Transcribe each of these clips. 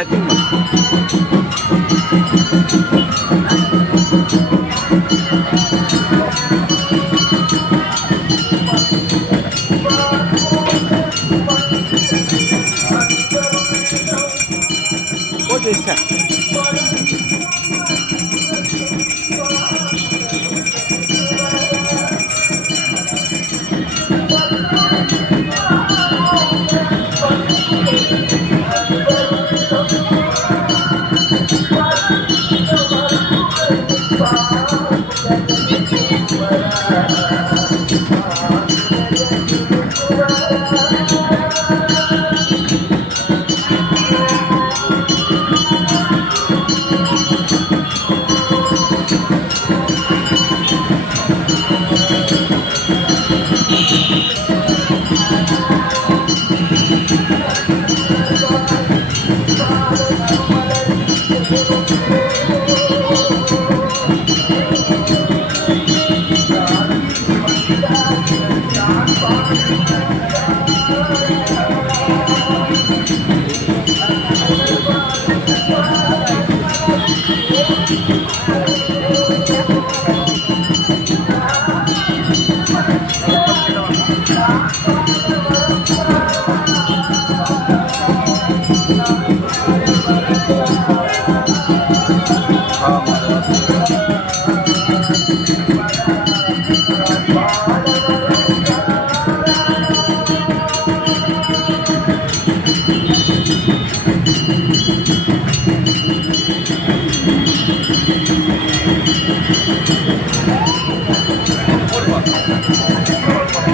எடுத்துங்கம்மா. போட்டு வச்சிட்டேன்.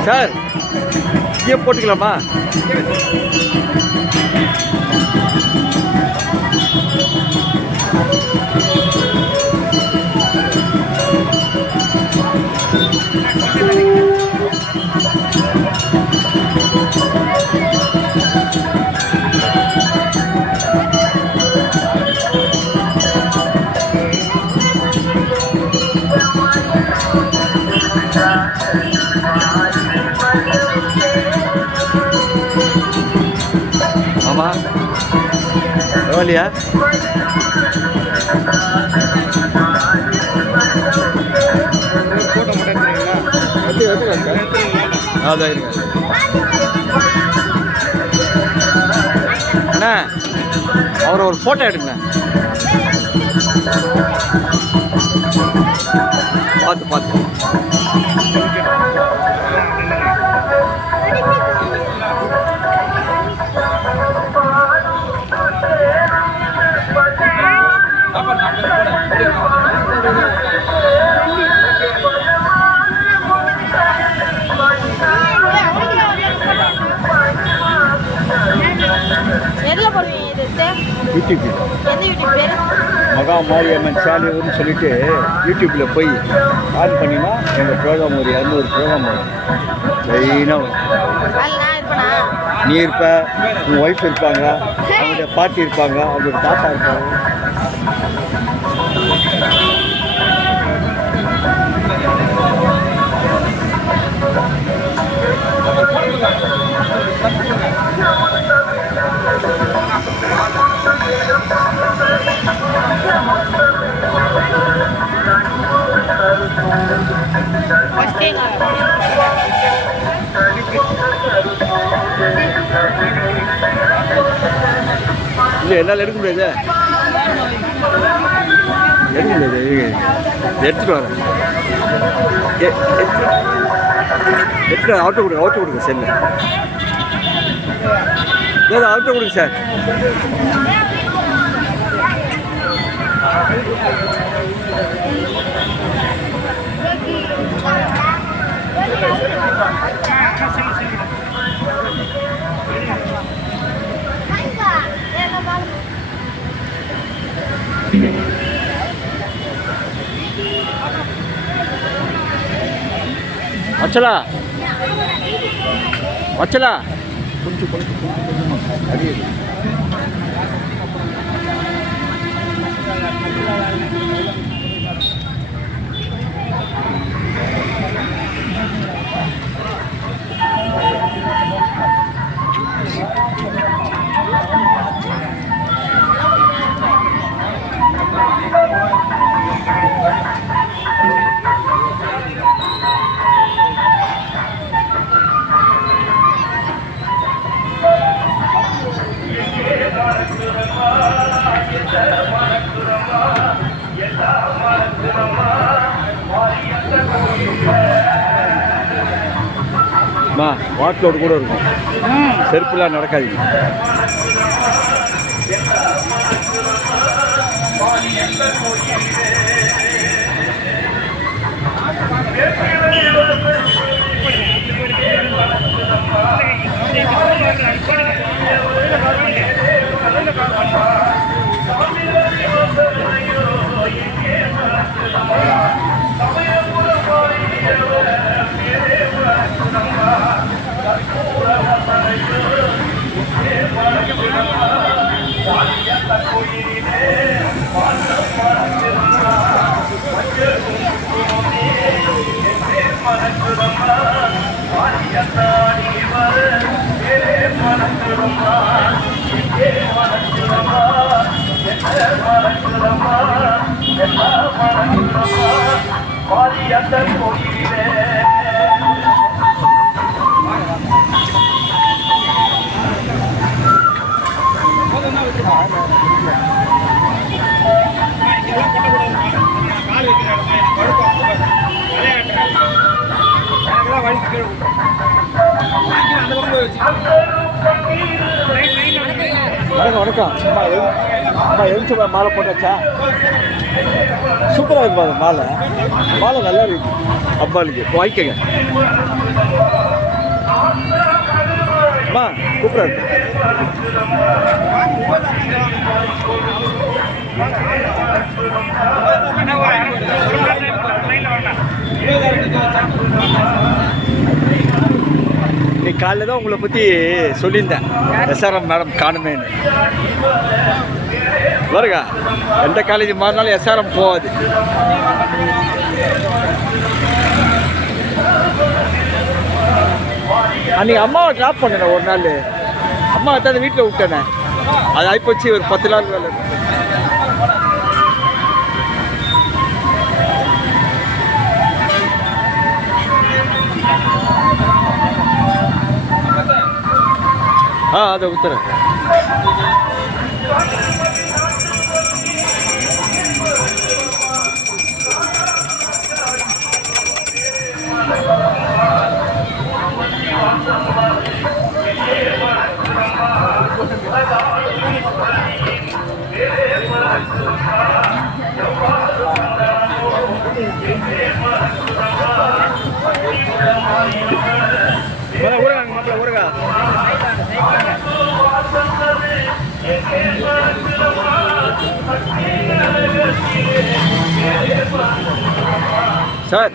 சார் இங்கே போட்டுக்கலாமா? ஆமா பரவாயில்லையா? அதான் இருங்க அண்ணா, அவரை ஒரு ஃபோட்டோ எடுங்க. பார்த்து பார்த்து யூடியூப் மகா மாரியம்மன் சேனல்னு சொல்லிட்டு யூடியூப்பில் போய் ஆன் பண்ணினா எங்கள் ப்ரோக்ராம் ஒரு 200 ப்ரோக்ராம் வரும். லைனாக வரும். நீ இருப்ப, உங்கள் ஒய்ஃப் இருப்பாங்க, அவங்களுடைய பாட்டி இருப்பாங்க, அவங்களுடைய தாத்தா இருப்பாங்க. இல்லை என்னால் எடுக்க முடியாது, எடுக்க முடியாது. எடுத்துகிட்டு வரேன், எடுத்துகிட்டு அவுட்டை கொடுங்க செல்லு. ஏதாவது அவுட்டை கொடுங்க சார். வச்சலா வச்சலா கொஞ்சம் அடி வாட்டலோடு கூட இருக்கும். செருப்புலாம் நடக்காதீங்க. வணக்கம். அம்மா எழுச்சி மாலை போட்டாச்சா? சூப்பராக இருக்கு மாலை. மாலை நல்லா இருக்கு. அம்மாளுக்கு வாங்கிக்கங்க. அம்மா சூப்பராக இருக்கு. இன்னைக்கு காலையில் தான் உங்களை பற்றி சொல்லியிருந்தேன். எஸ்ஆர்எம் மேடம் காணுமேன்னு. வருங்க, எந்த காலேஜ் மாறினாலும் எஸ்ஆர்எம் போகாது. அன்றைக்கி அம்மாவை ட்ராப் பண்ணினேன் ஒரு நாள். அம்மாவை தான் வீட்டில் விட்டேனே. அது ஆகிப்போச்சு ஒரு 10 நாள் வேலை. அதை ஊத்துறேன். சார்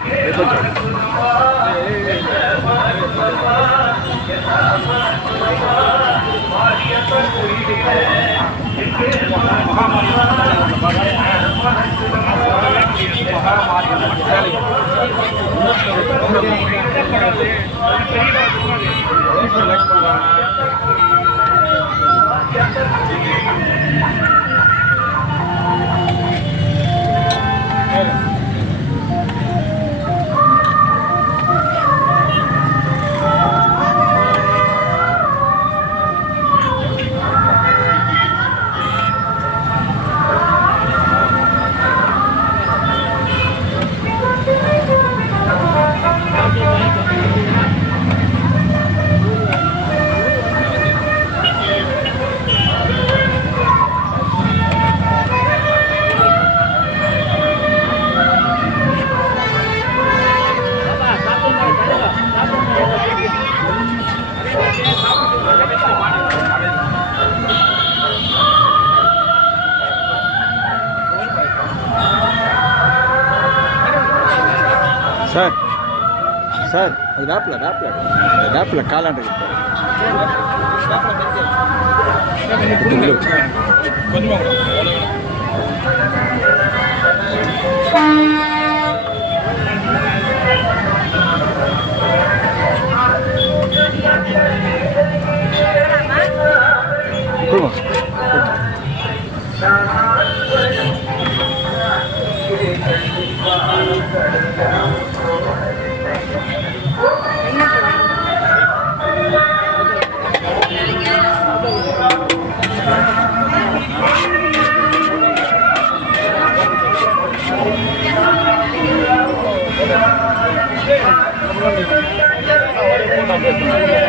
சார் சார் அது வேப்பில் காலாண்டு சொல்லுங்க